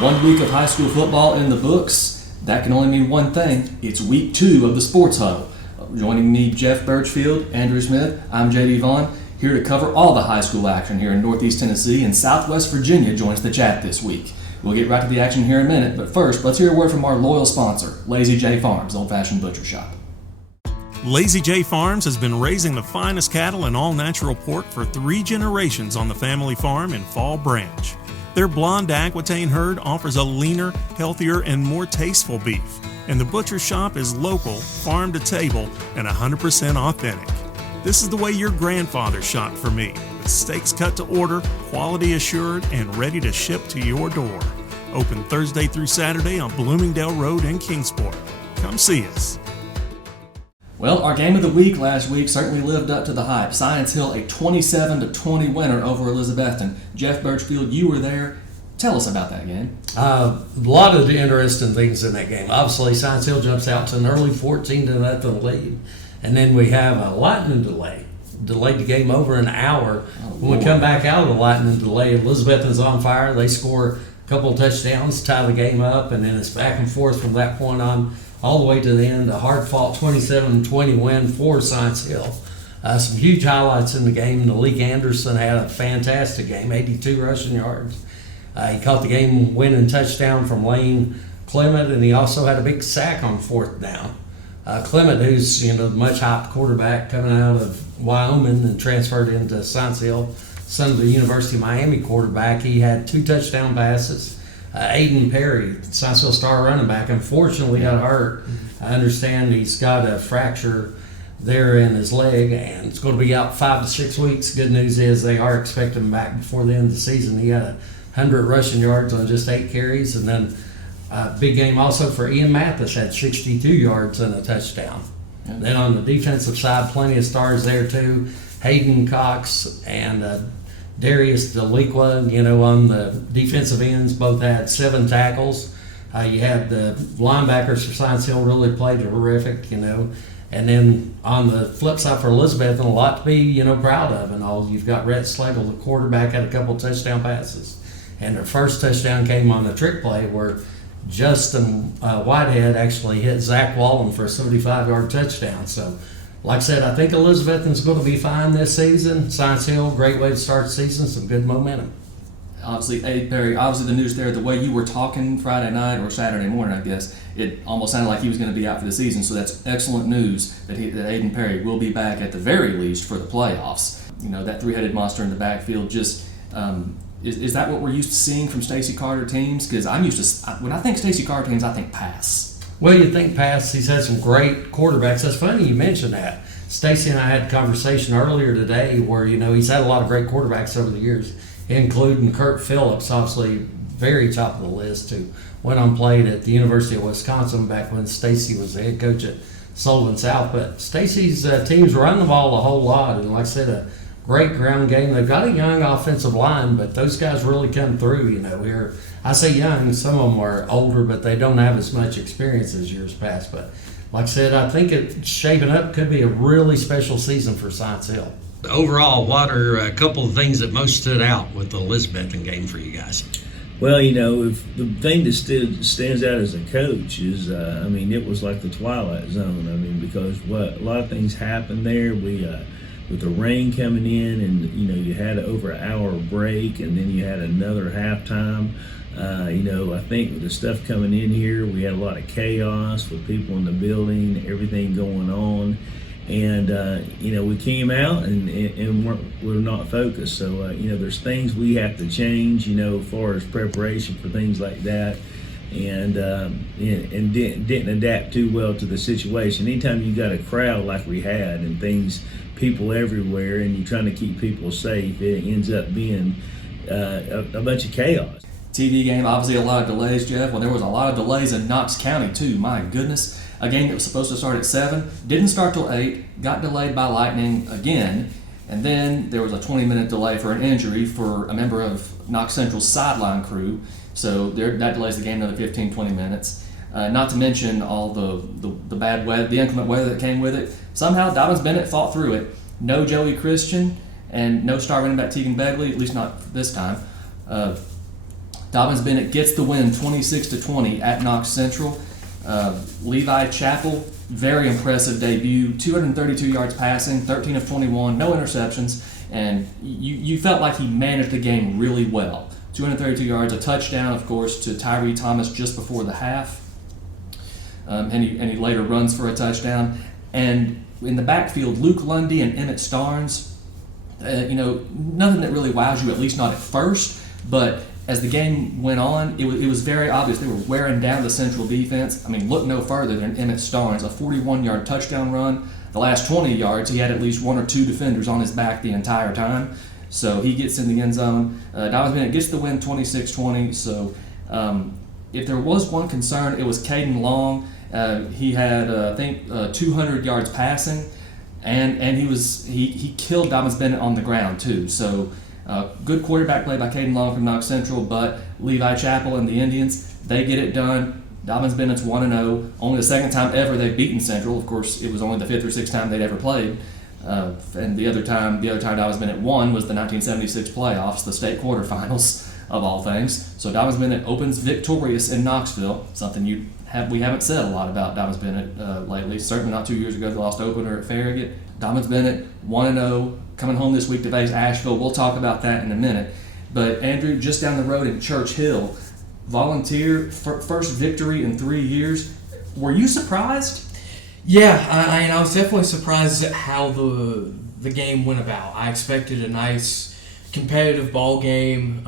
1 week of high school football in the books. That can only mean one thing. It's week 2 of the Sports Huddle. Joining me, Jeff Birchfield, Andrew Smith, I'm J.D. Vaughn, here to cover all the high school action here in Northeast Tennessee, and Southwest Virginia joins the chat this week. We'll get right to the action here in a minute, but first, let's hear a word from our loyal sponsor, Lazy J Farms, old-fashioned butcher shop. Lazy J Farms has been raising the finest cattle and all-natural pork for 3 generations on the family farm in Fall Branch. Their blonde Aquitaine herd offers a leaner, healthier, and more tasteful beef. And the butcher shop is local, farm to table, and 100% authentic. This is the way your grandfather shot for me, with steaks cut to order, quality assured, and ready to ship to your door. Open Thursday through Saturday on Bloomingdale Road in Kingsport. Come see us. Well, our game of the week last week certainly lived up to the hype. Science Hill, a 27-20 winner over Elizabethton. Jeff Birchfield, you were there. Tell us about that game. A lot of interesting things in that game. Obviously, Science Hill jumps out to an early 14-0 lead, and then we have a lightning delay. Delayed the game over an hour. When we come back out of the lightning delay, Elizabethton's on fire. They score a couple of touchdowns, tie the game up, and then it's back and forth from that point on all the way to the end. A hard-fought 27-20 win for Science Hill. Some huge highlights in the game. Malik Anderson had a fantastic game, 82 rushing yards. He caught the game-winning touchdown from Lane Clement, and he also had a big sack on 4th down. Clement, who's the much-hyped quarterback coming out of Wyoming and transferred into Science Hill, son of the University of Miami quarterback, he had 2 touchdown passes. Aiden Perry, Science Hill star running back, unfortunately got hurt. I understand he's got a fracture there in his leg, and it's going to be out 5 to 6 weeks. Good news is they are expecting him back before the end of the season. He had 100 rushing yards on just 8 carries, and then big game also for Ian Mathis, had 62 yards and a touchdown. Yeah. Then on the defensive side, plenty of stars there too. Hayden Cox and Darius Deliqua, on the defensive ends, both had 7 tackles. You had the linebackers for Science Hill really played terrific, And then on the flip side for Elizabeth, and a lot to be, proud of and all. You've got Rhett Slagle, the quarterback, had a couple touchdown passes. And their first touchdown came on the trick play where Justin Whitehead actually hit Zach Wallen for a 75-yard touchdown. So, like I said, I think Elizabethton's going to be fine this season. Science Hill, great way to start the season, some good momentum. Obviously, Perry, the news there, the way you were talking Friday night or Saturday morning, I guess, it almost sounded like he was going to be out for the season. So that's excellent news that Aiden Perry will be back at the very least for the playoffs. That 3-headed monster in the backfield just is that what we're used to seeing from Stacey Carter teams? Because I'm used to, when I think Stacey Carter teams, I think pass. Well, you think pass. He's had some great quarterbacks. That's funny you mentioned that. Stacey and I had a conversation earlier today where, he's had a lot of great quarterbacks over the years, including Kurt Phillips, obviously very top of the list, who went on played at the University of Wisconsin back when Stacey was the head coach at Sullivan South. But Stacey's teams run the ball a whole lot, and like I said, a great ground game. They've got a young offensive line, but those guys really come through. Here I say young, some of them are older, but they don't have as much experience as years past. But like I said, I think it's shaping up. Could be a really special season for Science Hill. Overall, what are a couple of things that most stood out with the Elizabethton game for you guys? Well, if the thing that stands out as a coach is, it was like the Twilight Zone. Because a lot of things happened there. With the rain coming in, and you had over an hour break, and then you had another halftime. I think with the stuff coming in here, we had a lot of chaos with people in the building, everything going on, and we came out and we're not focused. So there's things we have to change, as far as preparation for things like that. And didn't adapt too well to the situation. Anytime you got a crowd like we had and people everywhere, and you're trying to keep people safe, it ends up being a bunch of chaos. TV game, obviously a lot of delays, Jeff. Well, there was a lot of delays in Knox County too. My goodness, a game that was supposed to start at 7 didn't start till 8, got delayed by lightning again, and then there was a 20-minute delay for an injury for a member of Knox Central's sideline crew. So that delays the game another 15, 20 minutes. Not to mention all the bad weather, the inclement weather that came with it. Somehow Dobbins Bennett fought through it. No Joey Christian and no star running back Tegan Begley, at least not this time. Dobbins Bennett gets the win 26-20 at Knox Central. Levi Chappell, very impressive debut, 232 yards passing, 13 of 21, no interceptions, and you felt like he managed the game really well. 232 yards, a touchdown, of course, to Tyree Thomas just before the half, and he later runs for a touchdown. And in the backfield, Luke Lundy and Emmett Starnes, nothing that really wows you, at least not at first, but as the game went on, it was very obvious they were wearing down the Central defense. I mean, look no further than Emmett Starnes, a 41-yard touchdown run. The last 20 yards, he had at least one or two defenders on his back the entire time. So he gets in the end zone. Dobbins Bennett gets the win 26-20. So if there was one concern, it was Caden Long. He had, 200 yards passing, and he killed Dobbins Bennett on the ground too. So good quarterback play by Caden Long from Knox Central, but Levi Chappell and the Indians, they get it done. Dobbins Bennett's 1-0, only the second time ever they've beaten Central. Of course, it was only the fifth or sixth time they'd ever played. And the other time Dobbins Bennett won was the 1976 playoffs, the state quarterfinals of all things. So Dobbins Bennett opens victorious in Knoxville, something we haven't said a lot about Dobbins Bennett lately. Certainly not 2 years ago, they lost opener at Farragut. Dobbins Bennett 1-0, coming home this week to face Asheville. We'll talk about that in a minute. But Andrew, just down the road in Church Hill, Volunteer first victory in 3 years. Were you surprised? Yeah, I was definitely surprised at how the game went about. I expected a nice competitive ball game,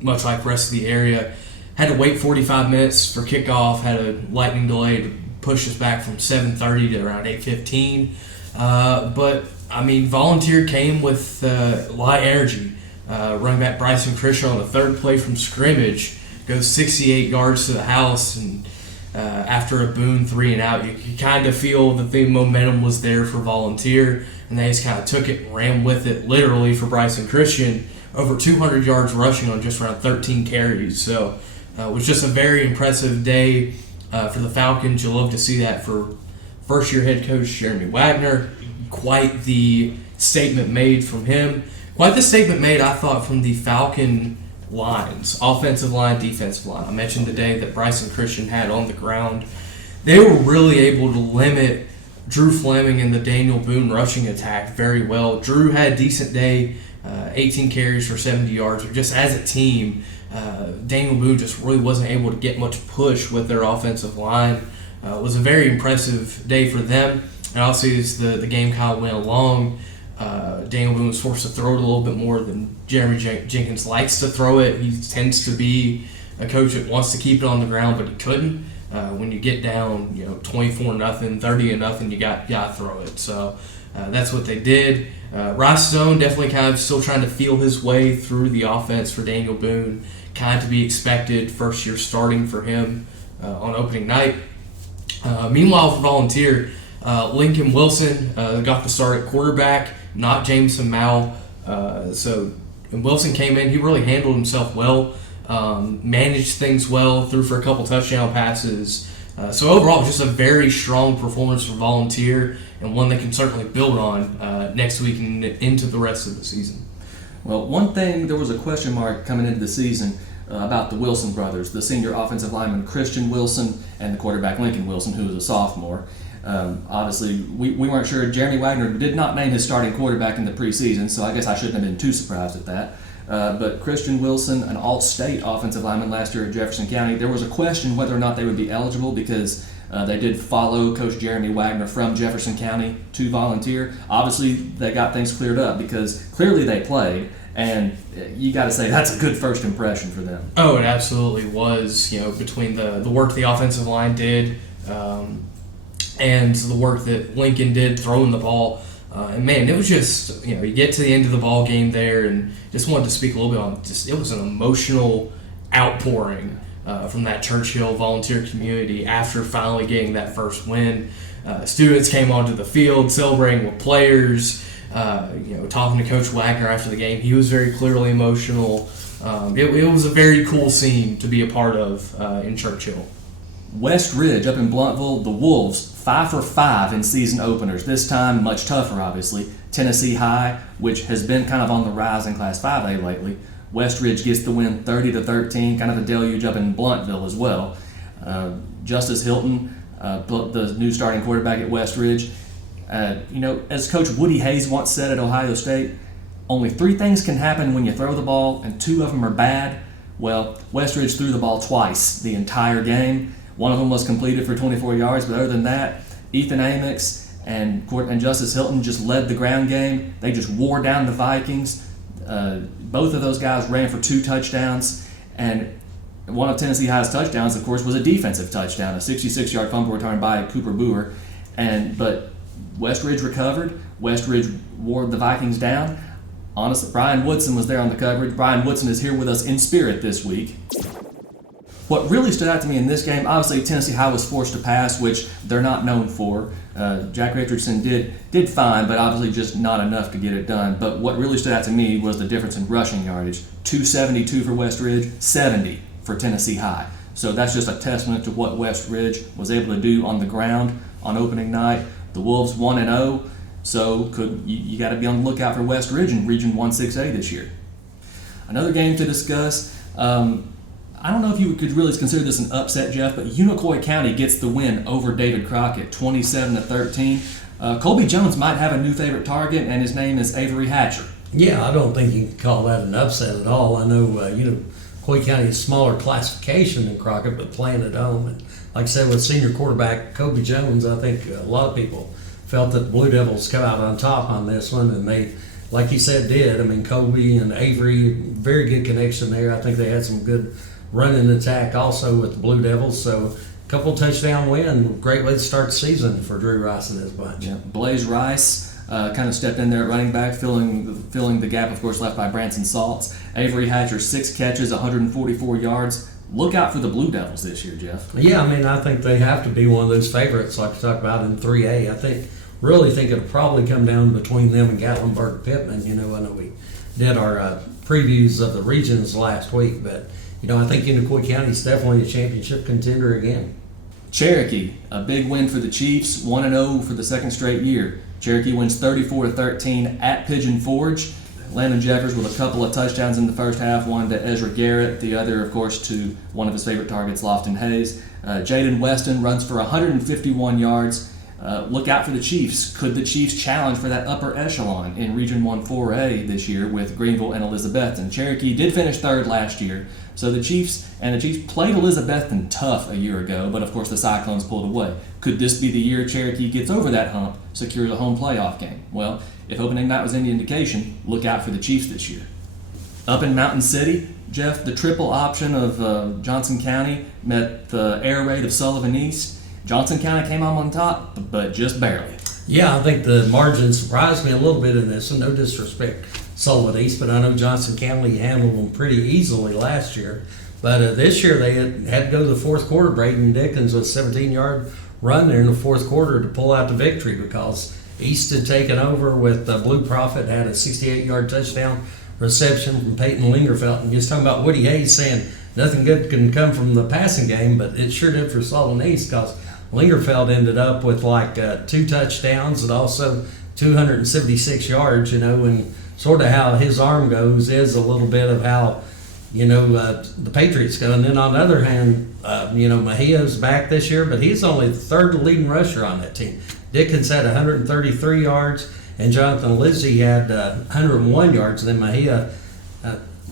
much like the rest of the area. Had to wait 45 minutes for kickoff, had a lightning delay to push us back from 7:30 to around 8:15. But, I mean, Volunteer came with a lot of energy. Running back Bryson Christian on the third play from scrimmage goes 68 yards to the house, and after a Boone 3 and out, you kind of feel that the momentum was there for Volunteer, and they just kind of took it and ran with it, literally, for Bryson Christian, over 200 yards rushing on just around 13 carries. So it was just a very impressive day for the Falcons. You'll love to see that for first-year head coach Jeremy Wagner. Quite the statement made from him. Quite the statement made, I thought, from the Falcon lines, offensive line, defensive line. I mentioned the day that Bryson Christian had on the ground. They were really able to limit Drew Fleming and the Daniel Boone rushing attack very well. Drew had a decent day, 18 carries for 70 yards, but just as a team, Daniel Boone just really wasn't able to get much push with their offensive line. It was a very impressive day for them. And obviously, as the game kind of went along, Daniel Boone was forced to throw it a little bit more than Jeremy Jenkins likes to throw it. He tends to be a coach that wants to keep it on the ground, but he couldn't. When you get down, 24-0, 30-0, you got to throw it. So that's what they did. Rice Stone definitely kind of still trying to feel his way through the offense for Daniel Boone. Kind of to be expected, first year starting for him on opening night. Meanwhile, for Volunteer, Lincoln Wilson got the start at quarterback, not Jameson Mao. So when Wilson came in, he really handled himself well, managed things well, threw for a couple touchdown passes. So overall, just a very strong performance for Volunteer, and one they can certainly build on next week and into the rest of the season. Well, one thing, there was a question mark coming into the season about the Wilson brothers, the senior offensive lineman Christian Wilson and the quarterback Lincoln Wilson, who was a sophomore. Obviously, we weren't sure. Jeremy Wagner did not name his starting quarterback in the preseason, so I guess I shouldn't have been too surprised at that. But Christian Wilson, an all-state offensive lineman last year at Jefferson County, there was a question whether or not they would be eligible because they did follow Coach Jeremy Wagner from Jefferson County to Volunteer. Obviously, they got things cleared up because clearly they played, and you got to say that's a good first impression for them. Oh, it absolutely was. Between the work the offensive line did and the work that Lincoln did throwing the ball. And man, it was just, you get to the end of the ball game there, and just wanted to speak a little bit on it was an emotional outpouring from that Churchill Volunteer community after finally getting that first win. Students came onto the field celebrating with players, talking to Coach Wagner after the game. He was very clearly emotional. It was a very cool scene to be a part of in Churchill. West Ridge up in Blountville, the Wolves, 5 for 5 in season openers. This time, much tougher, obviously. Tennessee High, which has been kind of on the rise in Class 5A lately, Westridge gets the win 30-13, kind of a deluge up in Bluntville as well. Justice Hilton, the new starting quarterback at Westridge, as Coach Woody Hayes once said at Ohio State, only 3 things can happen when you throw the ball, and 2 of them are bad. Well, Westridge threw the ball twice the entire game. One of them was completed for 24 yards, but other than that, Ethan Amix and Justice Hilton just led the ground game. They just wore down the Vikings. Both of those guys ran for 2 touchdowns, and one of Tennessee High's touchdowns, of course, was a defensive touchdown, a 66-yard fumble return by Cooper Boer. But Westridge recovered. Westridge wore the Vikings down. Honestly, Brian Woodson was there on the coverage. Brian Woodson is here with us in spirit this week. What really stood out to me in this game, obviously Tennessee High was forced to pass, which they're not known for. Jack Richardson did fine, but obviously just not enough to get it done. But what really stood out to me was the difference in rushing yardage. 272 for Westridge, 70 for Tennessee High. So that's just a testament to what Westridge was able to do on the ground on opening night. The Wolves 1-0, so you got to be on the lookout for Westridge in Region 1-6A this year. Another game to discuss. I don't know if you could really consider this an upset, Jeff, but Unicoi County gets the win over David Crockett, 27-13. Colby Jones might have a new favorite target, and his name is Avery Hatcher. Yeah, I don't think you can call that an upset at all. I know, Coy County is smaller classification than Crockett, but playing at home. And like I said, with senior quarterback Colby Jones, I think a lot of people felt that the Blue Devils come out on top on this one, and they, like you said, did. I mean, Colby and Avery, very good connection there. I think they had some good running attack also with the Blue Devils. So a couple touchdown win, great way to start the season for Drew Rice and his bunch. Yeah. Blaze Rice kind of stepped in there at running back, filling the gap, of course, left by Branson Saltz. Avery Hatcher, 6 catches, 144 yards. Look out for the Blue Devils this year, Jeff. Yeah, I mean, I think they have to be one of those favorites like we talked about in 3A. I really think it'll probably come down between them and Gatlinburg-Pittman. I know we did our previews of the regions last week, but I think Unicoi County is definitely a championship contender again. Cherokee, a big win for the Chiefs, 1-0 for the second straight year. Cherokee wins 34-13 at Pigeon Forge. Landon Jeffers with a couple of touchdowns in the first half, one to Ezra Garrett, the other, of course, to one of his favorite targets, Lofton Hayes. Jaden Weston runs for 151 yards. Look out for the Chiefs. Could the Chiefs challenge for that upper echelon in Region 1-4A this year with Greenville and Elizabethton? Cherokee did finish third last year, so the Chiefs played Elizabethton tough a year ago, but of course the Cyclones pulled away. Could this be the year Cherokee gets over that hump, secures a home playoff game? Well, if opening night was any indication, look out for the Chiefs this year. Up in Mountain City, Jeff, the triple option of Johnson County met the air raid of Sullivan East. Johnson County came on top, but just barely. Yeah, I think the margin surprised me a little bit in this, and no disrespect Sullivan East, but I know Johnson County handled them pretty easily last year. But this year they had to go to the fourth quarter. Braden Dickens with a 17-yard run there in the fourth quarter to pull out the victory because East had taken over with Blue Prophet, had a 68-yard touchdown reception from Peyton Lingerfeld. And just talking about Woody Hayes saying nothing good can come from the passing game, but it sure did for Sullivan East because Lingerfeld ended up with 2 touchdowns and also 276 yards, and sort of how his arm goes is a little bit of how, the Patriots go. And then on the other hand, Mejia's back this year, but he's only the third leading rusher on that team. Dickens had 133 yards, and Jonathan Lizzie had 101 yards, and then Mejia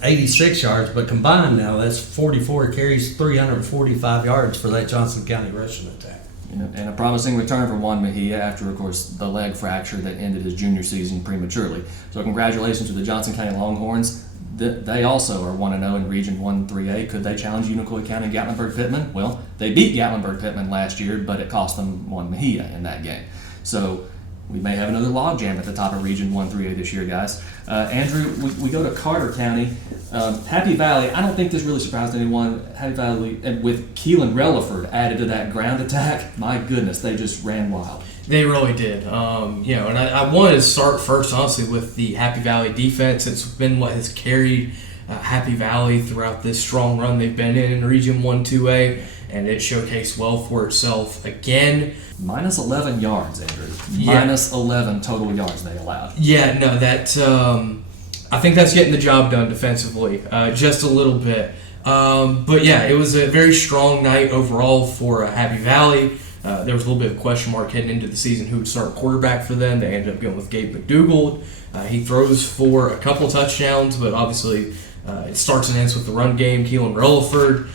86 yards. But combined now, that's 44 carries, 345 yards for that Johnson County rushing attack. And a promising return for Juan Mejia after, of course, the leg fracture that ended his junior season prematurely. So congratulations to the Johnson County Longhorns. They also are 1-0 in Region 1-3A. Could they challenge Unicoi County and Gatlinburg-Pittman? Well, they beat Gatlinburg-Pittman last year, but it cost them Juan Mejia in that game. So we may have another logjam at the top of Region 1-3A this year, guys. Andrew, we go to Carter County. Happy Valley, I don't think this really surprised anyone. Happy Valley, with Keelan Relaford added to that ground attack, my goodness, they just ran wild. They really did. And I wanted to start first, honestly, with the Happy Valley defense. It's been what has carried Happy Valley throughout this strong run they've been in Region 1-2A, and it showcased well for itself again. Minus 11 yards, Andrew. Yeah. Minus 11 total yards they allowed. Yeah, no, that I think that's getting the job done defensively, just a little bit. But yeah, it was a very strong night overall for Happy Valley. There was a little bit of a question mark heading into the season who would start quarterback for them. They ended up going with Gabe McDougald. He throws for a couple touchdowns, but obviously it starts and ends with the run game. Keelan Rutherford,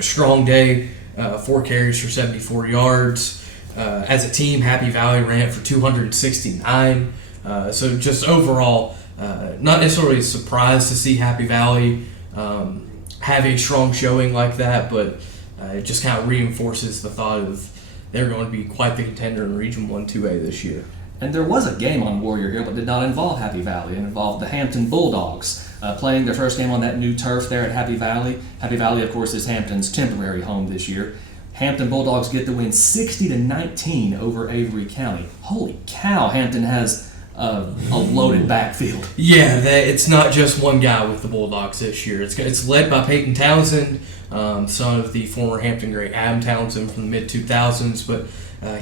strong day, 4 carries for 74 yards. As a team, Happy Valley ran for 269. So just overall, not necessarily a surprise to see Happy Valley have a strong showing like that, but it just kind of reinforces the thought of they're going to be quite the contender in Region 1 2A this year. And there was a game on Warrior Hill, but did not involve Happy Valley. It involved the Hampton Bulldogs playing their first game on that new turf there at Happy Valley. Happy Valley, of course, is Hampton's temporary home this year. Hampton Bulldogs get the win 60-19 over Avery County. Holy cow, Hampton has a loaded backfield. Yeah, it's not just one guy with the Bulldogs this year. It's led by Peyton Townsend, son of the former Hampton great Adam Townsend from the mid-2000s. But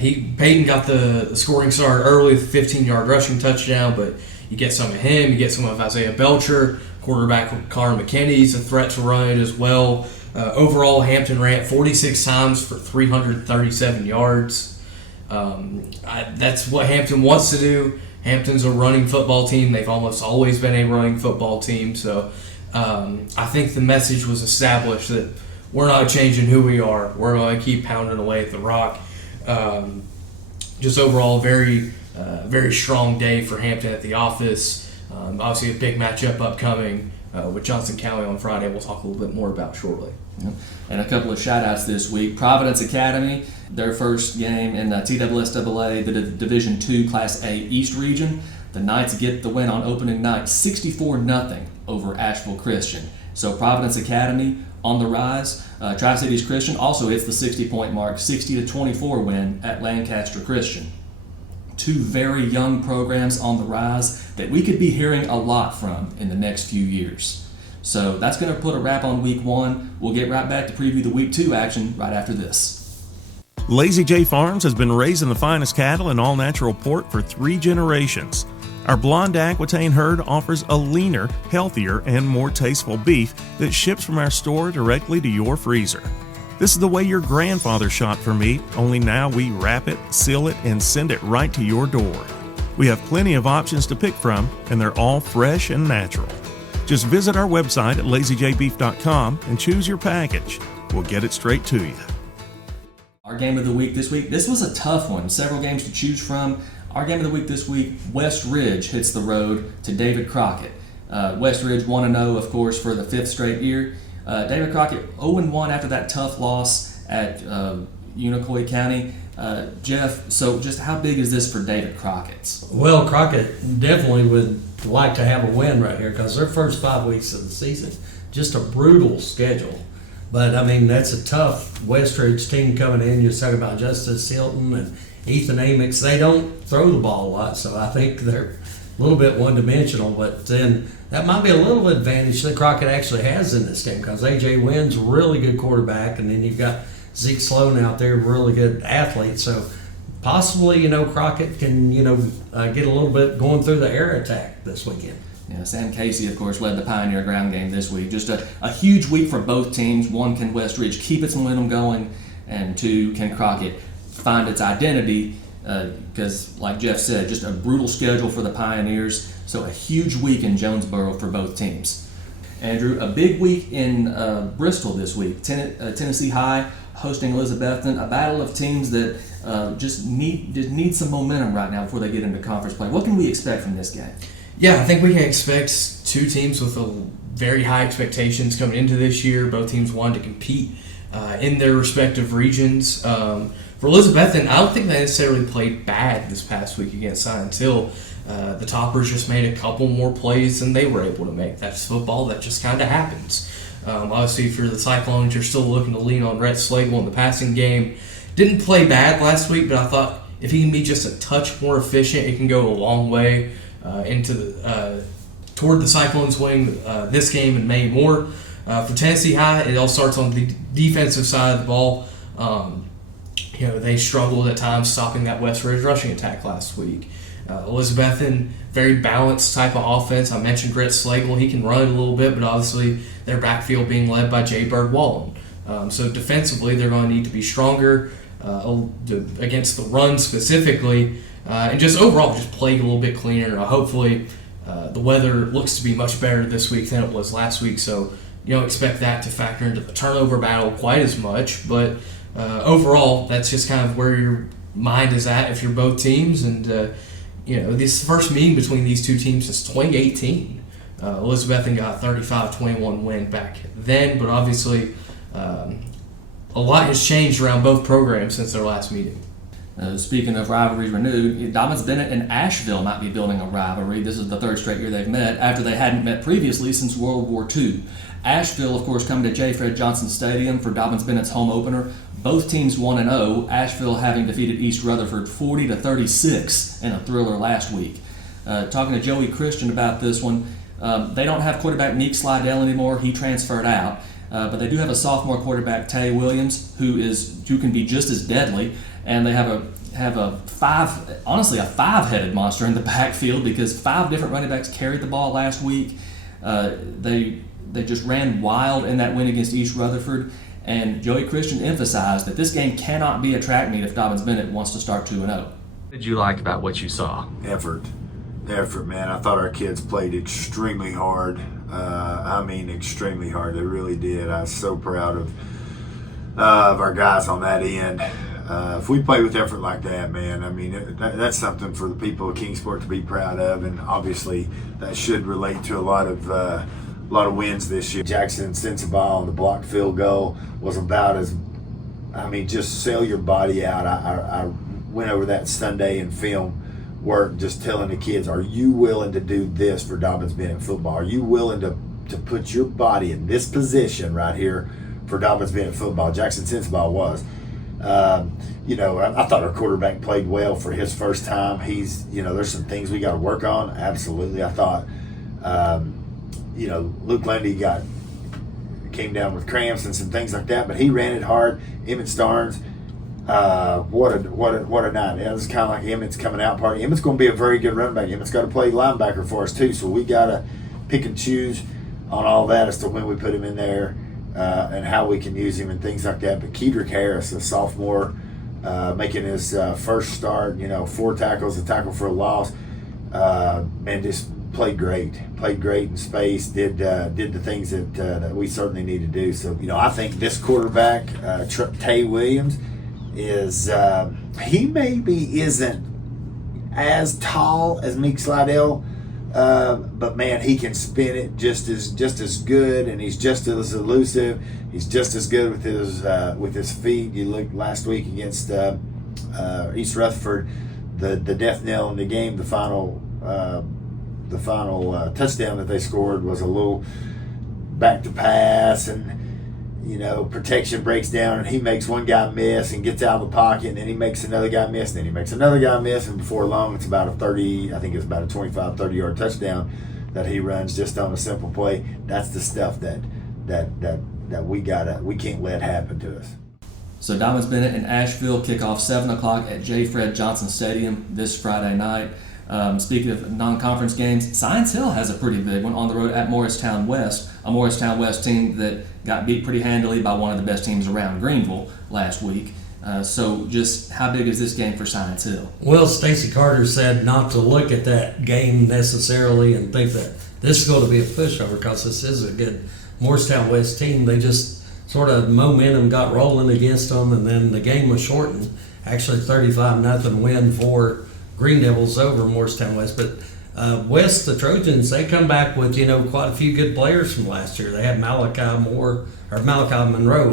Peyton got the scoring start early with a 15-yard rushing touchdown, but you get some of him, you get some of Isaiah Belcher, quarterback Connor McKinney's a threat to run it as well. Overall, Hampton ran 46 times for 337 yards. That's what Hampton wants to do. Hampton's a running football team. They've almost always been a running football team. So I think the message was established that we're not changing who we are. We're going to keep pounding away at the rock. Just overall, very strong day for Hampton at the office. Obviously, a big matchup upcoming with Johnson County on Friday. We'll talk a little bit more about shortly. Yep. And a couple of shout-outs this week. Providence Academy, their first game in TSSAA, the Division II Class A East Region. The Knights get the win on opening night, 64-0 over Asheville Christian. So Providence Academy on the rise. Tri-Cities Christian also hits the 60-point mark, 60-24 win at Lancaster Christian. Two very young programs on the rise that we could be hearing a lot from in the next few years. So that's going to put a wrap on Week 1. We'll get right back to preview the Week 2 action right after this. Lazy J Farms has been raising the finest cattle in all-natural pork for 3 generations. Our blonde Aquitaine herd offers a leaner, healthier, and more tasteful beef that ships from our store directly to your freezer. This is the way your grandfather shot for meat, only now we wrap it, seal it, and send it right to your door. We have plenty of options to pick from, and they're all fresh and natural. Just visit our website at lazyjbeef.com and choose your package. We'll get it straight to you. Our game of the week this week, this was a tough one. Several games to choose from. Our game of the week this week, West Ridge hits the road to David Crockett. West Ridge 1-0, of course, for the 5th straight year. David Crockett 0-1 after that tough loss at Unicoi County. Jeff, so just how big is this for David Crockett's? Well, Crockett definitely would like to have a win right here because their first 5 weeks of the season, just a brutal schedule. But, I mean, that's a tough West Ridge team coming in. You're talking about Justice Hilton and Ethan Amix. They don't throw the ball a lot, so I think they're a little bit one-dimensional. But then that might be a little advantage that Crockett actually has in this game because A.J. Wynn's a really good quarterback, and then you've got Zeke Sloan out there, really good athlete. So possibly, Crockett can, get a little bit going through the air attack this weekend. Yeah, Sam Casey, of course, led the Pioneer ground game this week. Just a huge week for both teams. One, can West Ridge keep its momentum going? And two, can Crockett find its identity? Because, like Jeff said, just a brutal schedule for the Pioneers. So a huge week in Jonesboro for both teams. Andrew, a big week in Bristol this week. Tennessee High hosting Elizabethton, a battle of teams that just need some momentum right now before they get into conference play. What can we expect from this game? Yeah, I think we can expect two teams with very high expectations coming into this year. Both teams wanted to compete in their respective regions. For Elizabethton, I don't think they necessarily played bad this past week against Science Hill. The Toppers just made a couple more plays than they were able to make. That's football. That just kind of happens. Obviously, if you're the Cyclones, you're still looking to lean on Rhett Slagle in the passing game. Didn't play bad last week, but I thought if he can be just a touch more efficient, it can go a long way toward the Cyclones winning this game and maybe more. For Tennessee High, it all starts on the defensive side of the ball. They struggled at times stopping that West Ridge rushing attack last week. Elizabethton, very balanced type of offense. I mentioned Britt Slagle. He can run it a little bit, but obviously their backfield being led by Jay Bird Wallen. So defensively, they're going to need to be stronger against the run specifically, and just overall just play a little bit cleaner. Hopefully, the weather looks to be much better this week than it was last week, so you don't expect that to factor into the turnover battle quite as much. But overall, that's just kind of where your mind is at if you're both teams. And this first meeting between these two teams since 2018. Elizabethton got a 35-21 win back then, but obviously a lot has changed around both programs since their last meeting. Speaking of rivalries renewed, Dobbins Bennett and Asheville might be building a rivalry. This is the third straight year they've met after they hadn't met previously since World War II. Asheville, of course, coming to J. Fred Johnson Stadium for Dobbins Bennett's home opener. Both teams 1-0, Asheville having defeated East Rutherford 40-36 in a thriller last week. Talking to Joey Christian about this one, they don't have quarterback Meek Slidell anymore. He transferred out. But they do have a sophomore quarterback, Tay Williams, who can be just as deadly. And they have a five-headed monster in the backfield because 5 different running backs carried the ball last week. They just ran wild in that win against East Rutherford. And Joey Christian emphasized that this game cannot be a track meet if Dobbins Bennett wants to start 2-0. What did you like about what you saw? Effort, man. I thought our kids played extremely hard. Extremely hard. They really did. I was so proud of our guys on that end. If we play with effort like that, man, that's something for the people of Kingsport to be proud of, and obviously that should relate to a lot of wins this year. Jackson Sensabaugh on the blocked field goal was about just sell your body out. I went over that Sunday in film work, just telling the kids, are you willing to do this for Dobbins Bennett football? Are you willing to put your body in this position right here for Dobbins Bennett football? Jackson Sensabaugh was. I thought our quarterback played well for his first time. There's some things we got to work on. Absolutely. I thought, Luke Lundy came down with cramps and some things like that, but he ran it hard. Emmett Starnes, what a night. It was kind of like Emmett's coming out party. Emmett's going to be a very good running back. Emmett's got to play linebacker for us too, so we got to pick and choose on all that as to when we put him in there. And how we can use him and things like that. But Kedrick Harris, a sophomore, making his first start, 4 tackles, a tackle for a loss, just played great in space, did the things that we certainly need to do. So, I think this quarterback, Tay Williams, is he maybe isn't as tall as Meek Slidell, but man, he can spin it just as good, and he's just as elusive. He's just as good with his feet. You look last week against East Rutherford, the death knell in the game. The final touchdown that they scored was a little back to pass, and protection breaks down, and he makes one guy miss and gets out of the pocket, and then he makes another guy miss, and then he makes another guy miss, and before long it's about a 25-30 yard touchdown that he runs just on a simple play. That's the stuff that we can't let happen to us. So Dobbins Bennett and Asheville kick off 7 o'clock at J. Fred Johnson Stadium this Friday night. Speaking of non-conference games, Science Hill has a pretty big one on the road at Morristown West, a Morristown West team that got beat pretty handily by one of the best teams around, Greenville, last week. So just how big is this game for Science Hill? Well, Stacy Carter said not to look at that game necessarily and think that this is going to be a pushover, because this is a good Morristown West team. They just sort of momentum got rolling against them, and then the game was shortened. Actually 35-0 win for Green Devils over Morristown West. But West, the Trojans, they come back with, quite a few good players from last year. They had Malachi Monroe,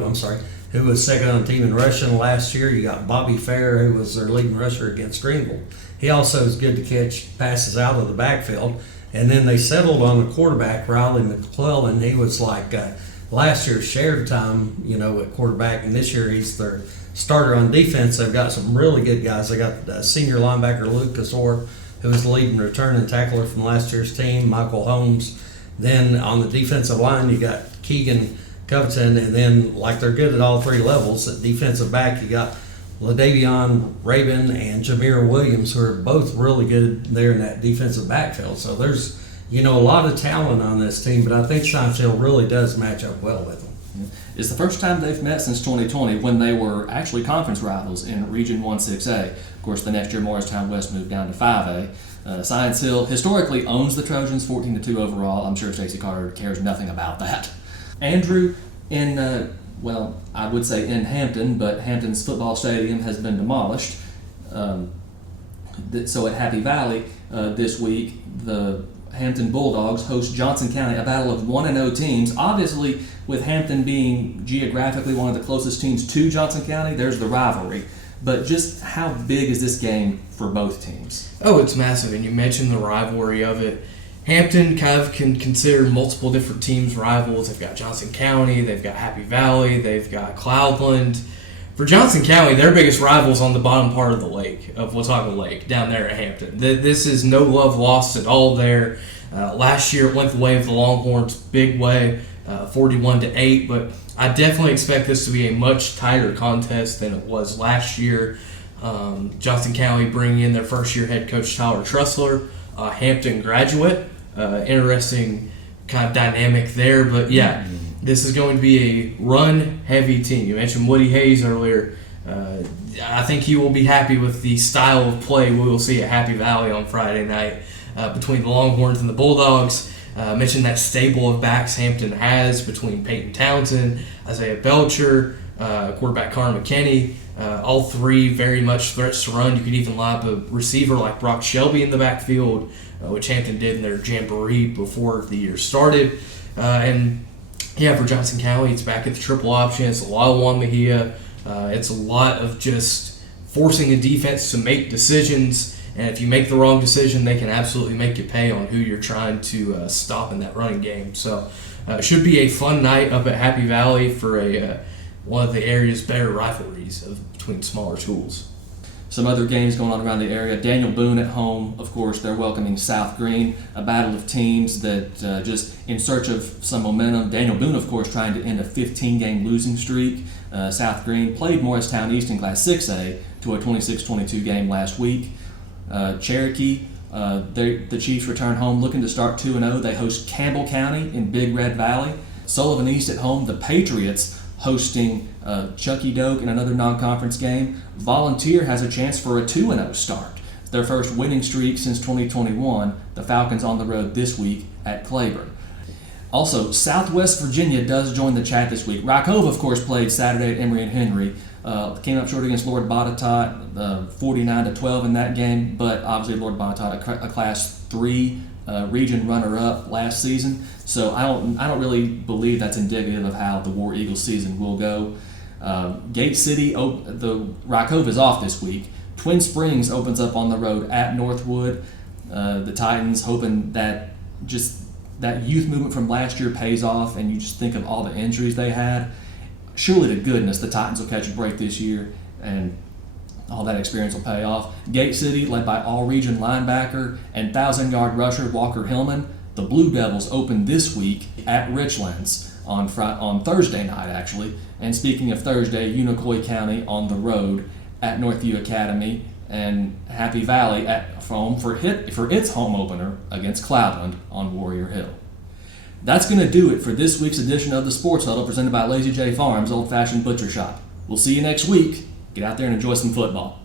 who was second on the team in rushing last year. You got Bobby Fair, who was their leading rusher against Greenville. He also is good to catch passes out of the backfield. And then they settled on the quarterback, Riley McClellan. He was like last year's shared time, at quarterback, and this year he's their starter on defense. They've got some really good guys. They got senior linebacker Lucas Orr, who was the leading returning tackler from last year's team, Michael Holmes. Then on the defensive line, you got Keegan Covington, and then like they're good at all 3 levels. At defensive back, you got LaDavion Rabin and Jameer Williams, who are both really good there in that defensive backfield. So there's, a lot of talent on this team, but I think Science Hill really does match up well with them. It's the first time they've met since 2020 when they were actually conference rivals in Region 1-6A. Of course, the next year Morristown West moved down to 5A. Science Hill historically owns the Trojans 14-2 overall. I'm sure Stacey Carter cares nothing about that. Andrew, I would say in Hampton, but Hampton's football stadium has been demolished. So at Happy Valley this week, the Hampton Bulldogs host Johnson County, a battle of 1-0 teams. Obviously, with Hampton being geographically one of the closest teams to Johnson County, there's the rivalry. But just how big is this game for both teams? Oh, it's massive, and you mentioned the rivalry of it. Hampton kind of can consider multiple different teams rivals. They've got Johnson County, they've got Happy Valley, they've got Cloudland. For Johnson County, their biggest rival's on the bottom part of the lake, of Watauga Lake, down there at Hampton. This is no love lost at all there. Last year it went the way of the Longhorns, big way, 41-8, but I definitely expect this to be a much tighter contest than it was last year. Johnson County bringing in their first-year head coach Tyler Trussler, a Hampton graduate. Interesting kind of dynamic there, but yeah, this is going to be a run-heavy team. You mentioned Woody Hayes earlier. I think he will be happy with the style of play we will see at Happy Valley on Friday night between the Longhorns and the Bulldogs. Mentioned that stable of backs Hampton has between Peyton Townsend, Isaiah Belcher, quarterback Connor McKinney. All three very much threats to run. You could even line up a receiver like Brock Shelby in the backfield, which Hampton did in their jamboree before the year started. And yeah, for Johnson County, it's back at the triple option. It's a lot of Juan Mejia. It's a lot of just forcing a defense to make decisions. And if you make the wrong decision, they can absolutely make you pay on who you're trying to stop in that running game. So it should be a fun night up at Happy Valley for one of the area's better rivalries between smaller schools. Some other games going on around the area. Daniel Boone at home, of course, they're welcoming South Green, a battle of teams that just in search of some momentum. Daniel Boone, of course, trying to end a 15-game losing streak. South Green played Morristown East in Class 6A to a 26-22 game last week. Cherokee, the Chiefs return home looking to start 2-0. They host Campbell County in Big Red Valley. Sullivan East at home. The Patriots hosting Chucky Doak in another non-conference game. Volunteer has a chance for a 2-0 start. Their first winning streak since 2021. The Falcons on the road this week at Claiborne. Also, Southwest Virginia does join the chat this week. Rykova, of course, played Saturday at Emory and Henry. Came up short against Lord Botetourt, 49-12 in that game, but obviously Lord Botetourt, a Class 3 region runner-up last season. So I don't really believe that's indicative of how the War Eagles season will go. Gate City, the Rykova is off this week. Twin Springs opens up on the road at Northwood. The Titans hoping that just that youth movement from last year pays off, and you just think of all the injuries they had. Surely to goodness the Titans will catch a break this year, and all that experience will pay off. Gate City, led by all-region linebacker and 1,000-yard rusher Walker Hillman. The Blue Devils open this week at Richlands on Thursday night, actually. And speaking of Thursday, Unicoi County on the road at Northview Academy, and Happy Valley at home for its home opener against Cloudland on Warrior Hill. That's going to do it for this week's edition of the Sports Huddle presented by Lazy J Farms Old Fashioned Butcher Shop. We'll see you next week. Get out there and enjoy some football.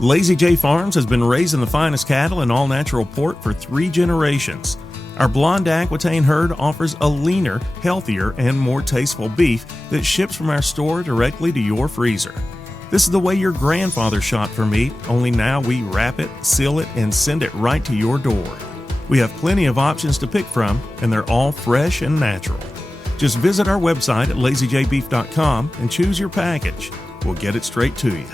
Lazy J Farms has been raising the finest cattle in all-natural pork for 3 generations. Our blonde Aquitaine herd offers a leaner, healthier, and more tasteful beef that ships from our store directly to your freezer. This is the way your grandfather shot for meat, only now we wrap it, seal it, and send it right to your door. We have plenty of options to pick from, and they're all fresh and natural. Just visit our website at lazyjbeef.com and choose your package. We'll get it straight to you.